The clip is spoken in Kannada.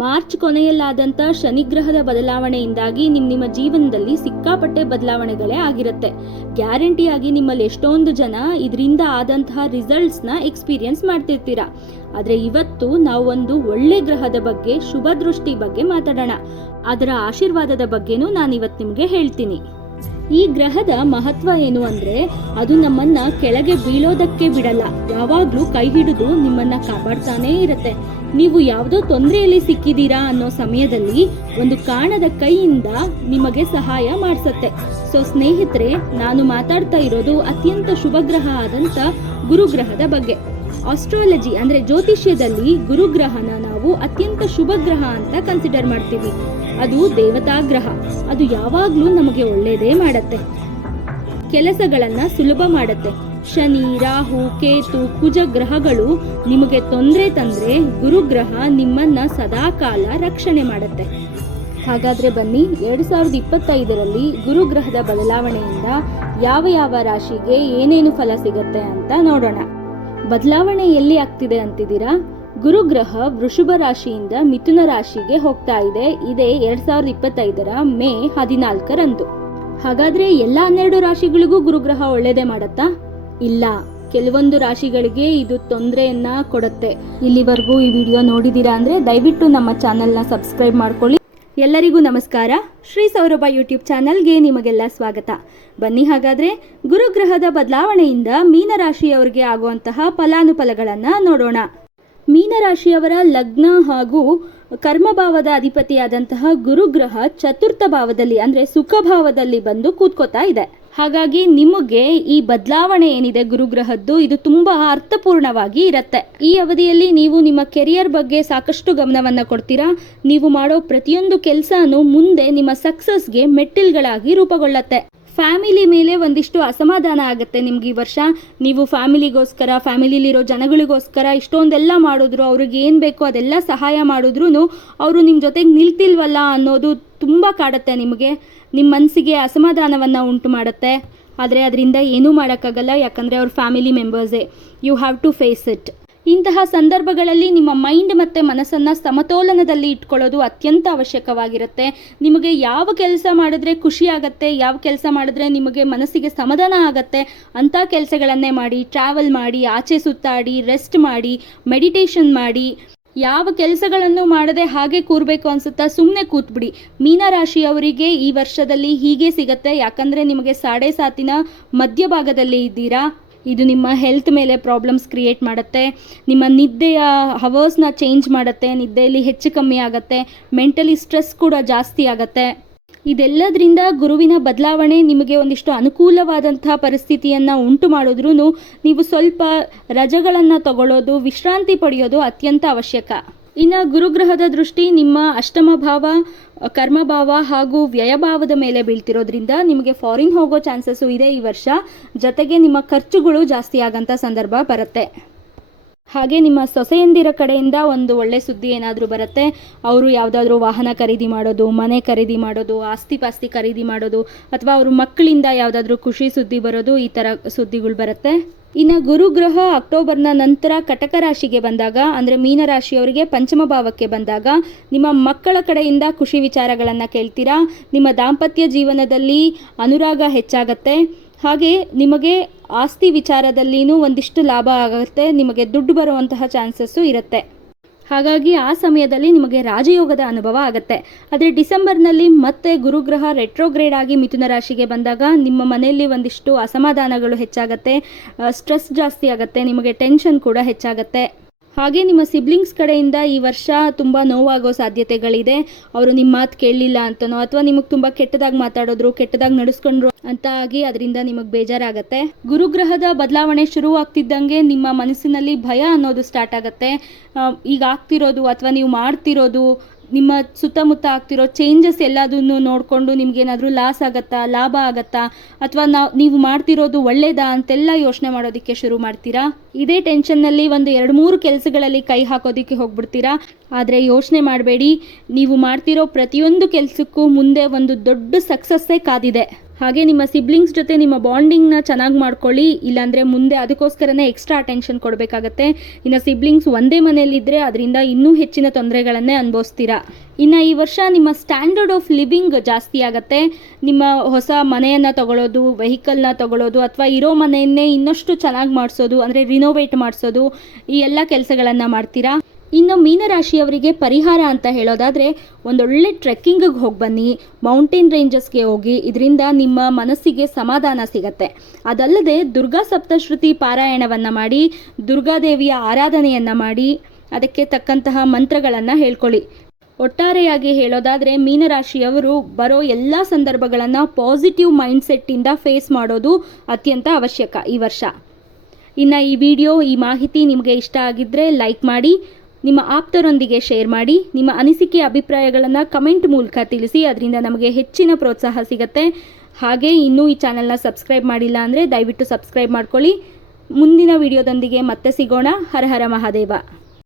ಮಾರ್ಚ್ ಕೊನೆಯಲ್ಲಾದಂಥ ಶನಿಗ್ರಹದ ಬದಲಾವಣೆಯಿಂದಾಗಿ ನಿಮ್ಮ ಜೀವನದಲ್ಲಿ ಸಿಕ್ಕಾಪಟ್ಟೆ ಬದಲಾವಣೆಗಳೇ ಆಗಿರುತ್ತೆ. ಗ್ಯಾರಂಟಿಯಾಗಿ ನಿಮ್ಮಲ್ಲಿ ಎಷ್ಟೊಂದು ಜನ ಇದರಿಂದ ಆದಂತಹ ರಿಸಲ್ಟ್ಸ್ನ ಎಕ್ಸ್ಪೀರಿಯನ್ಸ್ ಮಾಡ್ತಿರ್ತೀರಾ. ಆದರೆ ಇವತ್ತು ನಾವು ಒಂದು ಒಳ್ಳೆ ಗ್ರಹದ ಬಗ್ಗೆ, ಶುಭ ದೃಷ್ಟಿ ಬಗ್ಗೆ ಮಾತಾಡೋಣ. ಅದರ ಆಶೀರ್ವಾದದ ಬಗ್ಗೆನೂ ನಾನು ಇವತ್ತು ನಿಮಗೆ ಹೇಳ್ತೀನಿ. ಈ ಗ್ರಹದ ಮಹತ್ವ ಏನು ಅಂದರೆ, ಅದು ನಮ್ಮನ್ನ ಕೆಳಗೆ ಬೀಳೋದಕ್ಕೆ ಬಿಡಲ್ಲ. ಯಾವಾಗಲೂ ಕೈ ಹಿಡಿದು ನಿಮ್ಮನ್ನ ಕಾಪಾಡ್ತಾನೇ ಇರುತ್ತೆ. ನೀವು ಯಾವುದೋ ತೊಂದರೆಯಲ್ಲಿ ಸಿಕ್ಕಿದ್ದೀರಾ ಅನ್ನೋ ಸಮಯದಲ್ಲಿ ಒಂದು ಕಾಣದ ಕೈಯಿಂದ ನಿಮಗೆ ಸಹಾಯ ಮಾಡಿಸುತ್ತೆ. ಸೊ ಸ್ನೇಹಿತರೆ, ನಾನು ಮಾತಾಡ್ತಾ ಇರೋದು ಅತ್ಯಂತ ಶುಭ ಗ್ರಹ ಆದಂಥ ಗುರುಗ್ರಹದ ಬಗ್ಗೆ. ಆಸ್ಟ್ರಾಲಜಿ ಅಂದರೆ ಜ್ಯೋತಿಷ್ಯದಲ್ಲಿ ಗುರುಗ್ರಹನ ನಾವು ಅತ್ಯಂತ ಶುಭ ಗ್ರಹ ಅಂತ ಕನ್ಸಿಡರ್ ಮಾಡ್ತೀವಿ. ಅದು ದೇವತಾ ಗ್ರಹ. ಅದು ಯಾವಾಗಲೂ ನಮಗೆ ಒಳ್ಳೆಯದೇ ಮಾಡುತ್ತೆ, ಕೆಲಸಗಳನ್ನು ಸುಲಭ ಮಾಡುತ್ತೆ. ಶನಿ, ರಾಹು, ಕೇತು, ಕುಜ ಗ್ರಹಗಳು ನಿಮಗೆ ತೊಂದರೆ ತಂದರೆ ಗುರುಗ್ರಹ ನಿಮ್ಮನ್ನ ಸದಾಕಾಲ ರಕ್ಷಣೆ ಮಾಡುತ್ತೆ. ಹಾಗಾದರೆ ಬನ್ನಿ, 2025ರಲ್ಲಿ ಗುರುಗ್ರಹದ ಬದಲಾವಣೆಯಿಂದ ಯಾವ ಯಾವ ರಾಶಿಗೆ ಏನೇನು ಫಲ ಸಿಗುತ್ತೆ ಅಂತ ನೋಡೋಣ. ಬದಲಾವಣೆ ಎಲ್ಲಿ ಆಗ್ತಿದೆ ಅಂತಿದ್ದೀರಾ? ಗುರುಗ್ರಹ ವೃಷಭ ರಾಶಿಯಿಂದ ಮಿಥುನ ರಾಶಿಗೆ ಹೋಗ್ತಾ ಇದೆ. ಇದೇ 2025ರ ಮೇ 14ರಂದು. ಹಾಗಾದ್ರೆ ಎಲ್ಲ 12 ರಾಶಿಗಳಿಗೂ ಗುರುಗ್ರಹ ಒಳ್ಳೇದೇ ಮಾಡತ್ತಾ? ಇಲ್ಲ, ಕೆಲವೊಂದು ರಾಶಿಗಳಿಗೆ ಇದು ತೊಂದರೆಯನ್ನ ಕೊಡುತ್ತೆ. ಇಲ್ಲಿವರೆಗೂ ಈ ವಿಡಿಯೋ ನೋಡಿದ್ದೀರಾ ಅಂದರೆ ದಯವಿಟ್ಟು ನಮ್ಮ ಚಾನೆಲ್ನ ಸಬ್ಸ್ಕ್ರೈಬ್ ಮಾಡ್ಕೊಳ್ಳಿ. ಎಲ್ಲರಿಗೂ ನಮಸ್ಕಾರ. ಶ್ರೀ ಸೌರಭ ಯೂಟ್ಯೂಬ್ ಚಾನಲ್ಗೆ ನಿಮಗೆಲ್ಲ ಸ್ವಾಗತ. ಬನ್ನಿ ಹಾಗಾದರೆ ಗುರುಗ್ರಹದ ಬದಲಾವಣೆಯಿಂದ ಮೀನರಾಶಿಯವರಿಗೆ ಆಗುವಂತಹ ಫಲಾನುಫಲಗಳನ್ನು ನೋಡೋಣ. ಮೀನರಾಶಿಯವರ ಲಗ್ನ ಹಾಗೂ ಕರ್ಮಭಾವದ ಅಧಿಪತಿಯಾದಂತಹ ಗುರುಗ್ರಹ ಚತುರ್ಥ ಭಾವದಲ್ಲಿ ಅಂದರೆ ಸುಖ ಭಾವದಲ್ಲಿ ಬಂದು ಕೂತ್ಕೋತಾ ಇದೆ. ಹಾಗಾಗಿ ನಿಮಗೆ ಈ ಬದಲಾವಣೆ ಏನಿದೆ ಗುರುಗ್ರಹದ್ದು, ಇದು ತುಂಬಾ ಅರ್ಥಪೂರ್ಣವಾಗಿ ಇರುತ್ತೆ. ಈ ಅವಧಿಯಲ್ಲಿ ನೀವು ನಿಮ್ಮ ಕೆರಿಯರ್ ಬಗ್ಗೆ ಸಾಕಷ್ಟು ಗಮನವನ್ನು ಕೊಡ್ತೀರಾ. ನೀವು ಮಾಡೋ ಪ್ರತಿಯೊಂದು ಕೆಲಸನೂ ಮುಂದೆ ನಿಮ್ಮ ಸಕ್ಸಸ್ಗೆ ಮೆಟ್ಟಿಲ್ಗಳಾಗಿ ರೂಪುಗೊಳ್ಳುತ್ತೆ. ಫ್ಯಾಮಿಲಿ ಮೇಲೆ ಒಂದಿಷ್ಟು ಅಸಮಾಧಾನ ಆಗುತ್ತೆ ನಿಮ್ಗೆ ಈ ವರ್ಷ. ನೀವು ಫ್ಯಾಮಿಲಿಗೋಸ್ಕರ, ಫ್ಯಾಮಿಲಿಲಿರೋ ಜನಗಳಿಗೋಸ್ಕರ ಇಷ್ಟೊಂದೆಲ್ಲ ಮಾಡಿದ್ರು, ಅವ್ರಿಗೆ ಏನು ಬೇಕೋ ಅದೆಲ್ಲ ಸಹಾಯ ಮಾಡಿದ್ರು ಅವರು ನಿಮ್ಮ ಜೊತೆಗೆ ನಿಲ್ತಿಲ್ವಲ್ಲ ಅನ್ನೋದು ತುಂಬ ಕಾಡುತ್ತೆ ನಿಮಗೆ. ನಿಮ್ಮ ಮನಸ್ಸಿಗೆ ಅಸಮಾಧಾನವನ್ನು ಉಂಟು ಮಾಡುತ್ತೆ. ಆದರೆ ಅದರಿಂದ ಏನೂ ಮಾಡೋಕ್ಕಾಗಲ್ಲ, ಯಾಕಂದರೆ ಅವ್ರ ಫ್ಯಾಮಿಲಿ ಮೆಂಬರ್ಸೇ. You have to face it. ಇಂತಹ ಸಂದರ್ಭಗಳಲ್ಲಿ ನಿಮ್ಮ ಮೈಂಡ್ ಮತ್ತು ಮನಸ್ಸನ್ನು ಸಮತೋಲನದಲ್ಲಿ ಇಟ್ಕೊಳ್ಳೋದು ಅತ್ಯಂತ ಅವಶ್ಯಕವಾಗಿರುತ್ತೆ. ನಿಮಗೆ ಯಾವ ಕೆಲಸ ಮಾಡಿದ್ರೆ ಖುಷಿ ಆಗುತ್ತೆ, ಯಾವ ಕೆಲಸ ಮಾಡಿದ್ರೆ ನಿಮಗೆ ಮನಸ್ಸಿಗೆ ಸಮಾಧಾನ ಆಗುತ್ತೆ ಅಂಥ ಕೆಲಸಗಳನ್ನೇ ಮಾಡಿ. ಟ್ರಾವೆಲ್ ಮಾಡಿ, ಆಚೆ ಸುತ್ತಾಡಿ, ರೆಸ್ಟ್ ಮಾಡಿ, ಮೆಡಿಟೇಷನ್ ಮಾಡಿ. ಯಾವ ಕೆಲಸಗಳನ್ನು ಮಾಡದೆ ಹಾಗೆ ಕೂರಬೇಕು ಅನಿಸುತ್ತಾ ಸುಮ್ಮನೆ ಕೂತ್ಬಿಡಿ. ಮೀನರಾಶಿಯವರಿಗೆ ಈ ವರ್ಷದಲ್ಲಿ ಹೀಗೆ ಸಿಗತ್ತೆ, ಯಾಕಂದರೆ ನಿಮಗೆ 7.5 ಮಧ್ಯಭಾಗದಲ್ಲಿ ಇದ್ದೀರಾ. ಇದು ನಿಮ್ಮ ಹೆಲ್ತ್ ಮೇಲೆ ಪ್ರಾಬ್ಲಮ್ಸ್ ಕ್ರಿಯೇಟ್ ಮಾಡುತ್ತೆ. ನಿಮ್ಮ ನಿದ್ದೆಯ ಹವರ್ಸ್ನ ಚೇಂಜ್ ಮಾಡುತ್ತೆ. ನಿದ್ದೆಯಲ್ಲಿ ಹೆಚ್ಚು ಕಮ್ಮಿ ಆಗುತ್ತೆ. ಮೆಂಟಲಿ ಸ್ಟ್ರೆಸ್ ಕೂಡ ಜಾಸ್ತಿ ಆಗುತ್ತೆ. ಇದೆಲ್ಲದರಿಂದ ಗುರುವಿನ ಬದಲಾವಣೆ ನಿಮಗೆ ಒಂದಿಷ್ಟು ಅನುಕೂಲವಾದಂಥ ಪರಿಸ್ಥಿತಿಯನ್ನು ಉಂಟು ಮಾಡಿದ್ರೂ ನೀವು ಸ್ವಲ್ಪ ರಜೆಗಳನ್ನು ತಗೊಳ್ಳೋದು, ವಿಶ್ರಾಂತಿ ಪಡೆಯೋದು ಅತ್ಯಂತ ಅವಶ್ಯಕ. ಇನ್ನು ಗುರುಗ್ರಹದ ದೃಷ್ಟಿ ನಿಮ್ಮ ಅಷ್ಟಮ ಭಾವ, ಕರ್ಮಭಾವ ಹಾಗೂ ವ್ಯಯಭಾವದ ಮೇಲೆ ಬೀಳ್ತಿರೋದ್ರಿಂದ ನಿಮಗೆ ಫಾರಿನ್ ಹೋಗೋ ಚಾನ್ಸಸ್ಸು ಇದೆ ಈ ವರ್ಷ. ಜೊತೆಗೆ ನಿಮ್ಮ ಖರ್ಚುಗಳು ಜಾಸ್ತಿ ಆಗೋಂಥ ಸಂದರ್ಭ ಬರುತ್ತೆ. ಹಾಗೆ ನಿಮ್ಮ ಸೊಸೆಯಂದಿರ ಕಡೆಯಿಂದ ಒಂದು ಒಳ್ಳೆ ಸುದ್ದಿ ಏನಾದರೂ ಬರುತ್ತೆ. ಅವರು ಯಾವುದಾದ್ರೂ ವಾಹನ ಖರೀದಿ ಮಾಡೋದು, ಮನೆ ಖರೀದಿ ಮಾಡೋದು, ಆಸ್ತಿ ಪಾಸ್ತಿ ಖರೀದಿ ಮಾಡೋದು, ಅಥವಾ ಅವ್ರ ಮಕ್ಕಳಿಂದ ಯಾವುದಾದ್ರೂ ಖುಷಿ ಸುದ್ದಿ ಬರೋದು, ಈ ಥರ ಸುದ್ದಿಗಳು ಬರುತ್ತೆ. ಇನ್ನು ಗುರುಗ್ರಹ ಅಕ್ಟೋಬರ್ನ ನಂತರ ಕಟಕ ರಾಶಿಗೆ ಬಂದಾಗ, ಅಂದರೆ ಮೀನರಾಶಿಯವರಿಗೆ ಪಂಚಮ ಭಾವಕ್ಕೆ ಬಂದಾಗ, ನಿಮ್ಮ ಮಕ್ಕಳ ಕಡೆಯಿಂದ ಖುಷಿ ವಿಚಾರಗಳನ್ನು ಕೇಳ್ತೀರಾ. ನಿಮ್ಮ ದಾಂಪತ್ಯ ಜೀವನದಲ್ಲಿ ಅನುರಾಗ ಹೆಚ್ಚಾಗತ್ತೆ. ಹಾಗೆ ನಿಮಗೆ ಆಸ್ತಿ ವಿಚಾರದಲ್ಲಿನೂ ಒಂದಿಷ್ಟು ಲಾಭ ಆಗುತ್ತೆ. ನಿಮಗೆ ದುಡ್ಡು ಬರುವಂತಹ ಚಾನ್ಸಸ್ಸು ಇರುತ್ತೆ. ಹಾಗಾಗಿ ಆ ಸಮಯದಲ್ಲಿ ನಿಮಗೆ ರಾಜಯೋಗದ ಅನುಭವ ಆಗುತ್ತೆ. ಆದರೆ ಡಿಸೆಂಬರ್ನಲ್ಲಿ ಮತ್ತೆ ಗುರುಗ್ರಹ ರೆಟ್ರೋಗ್ರೇಡ್ ಆಗಿ ಮಿಥುನ ರಾಶಿಗೆ ಬಂದಾಗ ನಿಮ್ಮ ಮನೆಯಲ್ಲಿ ಒಂದಿಷ್ಟು ಅಸಮಾಧಾನಗಳು ಹೆಚ್ಚಾಗುತ್ತೆ, ಸ್ಟ್ರೆಸ್ ಜಾಸ್ತಿ ಆಗುತ್ತೆ, ನಿಮಗೆ ಟೆನ್ಷನ್ ಕೂಡ ಹೆಚ್ಚಾಗುತ್ತೆ. ಹಾಗೆ ನಿಮ್ಮ ಸಿಬ್ಲಿಂಗ್ಸ್ ಕಡೆಯಿಂದ ಈ ವರ್ಷ ತುಂಬ ನೋವಾಗೋ ಸಾಧ್ಯತೆಗಳಿದೆ. ಅವರು ನಿಮ್ಮ ಮಾತು ಕೇಳಲಿಲ್ಲ ಅಂತನೋ, ಅಥವಾ ನಿಮಗೆ ತುಂಬ ಕೆಟ್ಟದಾಗಿ ಮಾತಾಡೋದ್ರು, ಕೆಟ್ಟದಾಗಿ ನಡೆಸ್ಕೊಂಡ್ರು ಅಂತ ಆಗಿ ಅದರಿಂದ ನಿಮಗೆ ಬೇಜಾರಾಗತ್ತೆ. ಗುರುಗ್ರಹದ ಬದಲಾವಣೆ ಶುರುವಾಗ್ತಿದ್ದಂಗೆ ನಿಮ್ಮ ಮನಸ್ಸಿನಲ್ಲಿ ಭಯ ಅನ್ನೋದು ಸ್ಟಾರ್ಟ್ ಆಗುತ್ತೆ. ಈಗ ಆಗ್ತಿರೋದು ಅಥವಾ ನೀವು ಮಾಡ್ತಿರೋದು, ನಿಮ್ಮ ಸುತ್ತಮುತ್ತ ಆಗ್ತಿರೋ ಚೇಂಜಸ್ ಎಲ್ಲದನ್ನು ನೋಡಿಕೊಂಡು ನಿಮಗೇನಾದರೂ ಲಾಸ್ ಆಗುತ್ತಾ, ಲಾಭ ಆಗುತ್ತಾ, ಅಥವಾ ನೀವು ಮಾಡ್ತಿರೋದು ಒಳ್ಳೇದಾ ಅಂತೆಲ್ಲ ಯೋಚನೆ ಮಾಡೋದಕ್ಕೆ ಶುರು ಮಾಡ್ತೀರಾ. ಇದೇ ಟೆನ್ಷನ್ನಲ್ಲಿ ಒಂದು 2-3 ಕೆಲಸಗಳಲ್ಲಿ ಕೈ ಹಾಕೋದಕ್ಕೆ ಹೋಗ್ಬಿಡ್ತೀರಾ. ಆದರೆ ಯೋಚನೆ ಮಾಡಬೇಡಿ, ನೀವು ಮಾಡ್ತಿರೋ ಪ್ರತಿಯೊಂದು ಕೆಲಸಕ್ಕೂ ಮುಂದೆ ಒಂದು ದೊಡ್ಡ ಸಕ್ಸಸ್ಸೇ ಕಾದಿದೆ. ಹಾಗೆ ನಿಮ್ಮ ಸಿಬ್ಲಿಂಗ್ಸ್ ಜೊತೆ ನಿಮ್ಮ ಬಾಂಡಿಂಗ್ನ ಚೆನ್ನಾಗಿ ಮಾಡ್ಕೊಳ್ಳಿ, ಇಲ್ಲಾಂದರೆ ಮುಂದೆ ಅದಕ್ಕೋಸ್ಕರನೇ ಎಕ್ಸ್ಟ್ರಾ ಅಟೆನ್ಷನ್ ಕೊಡಬೇಕಾಗತ್ತೆ. ಇನ್ನು ಸಿಬ್ಲಿಂಗ್ಸ್ ಒಂದೇ ಮನೆಯಲ್ಲಿದ್ದರೆ ಅದರಿಂದ ಇನ್ನೂ ಹೆಚ್ಚಿನ ತೊಂದರೆಗಳನ್ನೇ ಅನುಭವಿಸ್ತೀರಾ. ಇನ್ನು ಈ ವರ್ಷ ನಿಮ್ಮ ಸ್ಟ್ಯಾಂಡರ್ಡ್ ಆಫ್ ಲಿವಿಂಗ್ ಜಾಸ್ತಿ ಆಗುತ್ತೆ. ನಿಮ್ಮ ಹೊಸ ಮನೆಯನ್ನು ತಗೊಳ್ಳೋದು, ವೆಹಿಕಲ್ನ ತಗೊಳ್ಳೋದು, ಅಥವಾ ಇರೋ ಮನೆಯನ್ನೇ ಇನ್ನಷ್ಟು ಚೆನ್ನಾಗಿ ಮಾಡಿಸೋದು, ಅಂದರೆ ರಿನೋವೇಟ್ ಮಾಡಿಸೋದು, ಈ ಎಲ್ಲ ಕೆಲಸಗಳನ್ನು ಮಾಡ್ತೀರಾ. ಇನ್ನು ಮೀನರಾಶಿಯವರಿಗೆ ಪರಿಹಾರ ಅಂತ ಹೇಳೋದಾದರೆ, ಒಂದೊಳ್ಳೆ ಟ್ರೆಕ್ಕಿಂಗಿಗೆ ಹೋಗಿ ಬನ್ನಿ, ಮೌಂಟೇನ್ ರೇಂಜಸ್ಗೆ ಹೋಗಿ, ಇದರಿಂದ ನಿಮ್ಮ ಮನಸ್ಸಿಗೆ ಸಮಾಧಾನ ಸಿಗತ್ತೆ. ಅದಲ್ಲದೆ ದುರ್ಗಾ ಸಪ್ತಶ್ರುತಿ ಪಾರಾಯಣವನ್ನು ಮಾಡಿ, ದುರ್ಗಾದೇವಿಯ ಆರಾಧನೆಯನ್ನು ಮಾಡಿ, ಅದಕ್ಕೆ ತಕ್ಕಂತಹ ಮಂತ್ರಗಳನ್ನು ಹೇಳ್ಕೊಳ್ಳಿ. ಒಟ್ಟಾರೆಯಾಗಿ ಹೇಳೋದಾದರೆ ಮೀನರಾಶಿಯವರು ಬರೋ ಎಲ್ಲ ಸಂದರ್ಭಗಳನ್ನು ಪಾಸಿಟಿವ್ ಮೈಂಡ್ಸೆಟ್ಟಿಂದ ಫೇಸ್ ಮಾಡೋದು ಅತ್ಯಂತ ಅವಶ್ಯಕ ಈ ವರ್ಷ. ಇನ್ನು ಈ ವಿಡಿಯೋ, ಈ ಮಾಹಿತಿ ನಿಮಗೆ ಇಷ್ಟ ಆಗಿದ್ದರೆ ಲೈಕ್ ಮಾಡಿ, ನಿಮ್ಮ ಆಪ್ತರೊಂದಿಗೆ ಶೇರ್ ಮಾಡಿ, ನಿಮ್ಮ ಅನಿಸಿಕೆ ಅಭಿಪ್ರಾಯಗಳನ್ನು ಕಮೆಂಟ್ ಮೂಲಕ ತಿಳಿಸಿ. ಅದರಿಂದ ನಮಗೆ ಹೆಚ್ಚಿನ ಪ್ರೋತ್ಸಾಹ ಸಿಗುತ್ತೆ. ಹಾಗೆ ಇನ್ನೂ ಈ ಚಾನಲ್ನ ಸಬ್ಸ್ಕ್ರೈಬ್ ಮಾಡಿಲ್ಲ ಅಂದರೆ ದಯವಿಟ್ಟು ಸಬ್ಸ್ಕ್ರೈಬ್ ಮಾಡ್ಕೊಳ್ಳಿ. ಮುಂದಿನ ವಿಡಿಯೋದೊಂದಿಗೆ ಮತ್ತೆ ಸಿಗೋಣ. ಹರ ಹರ ಮಹಾದೇವ.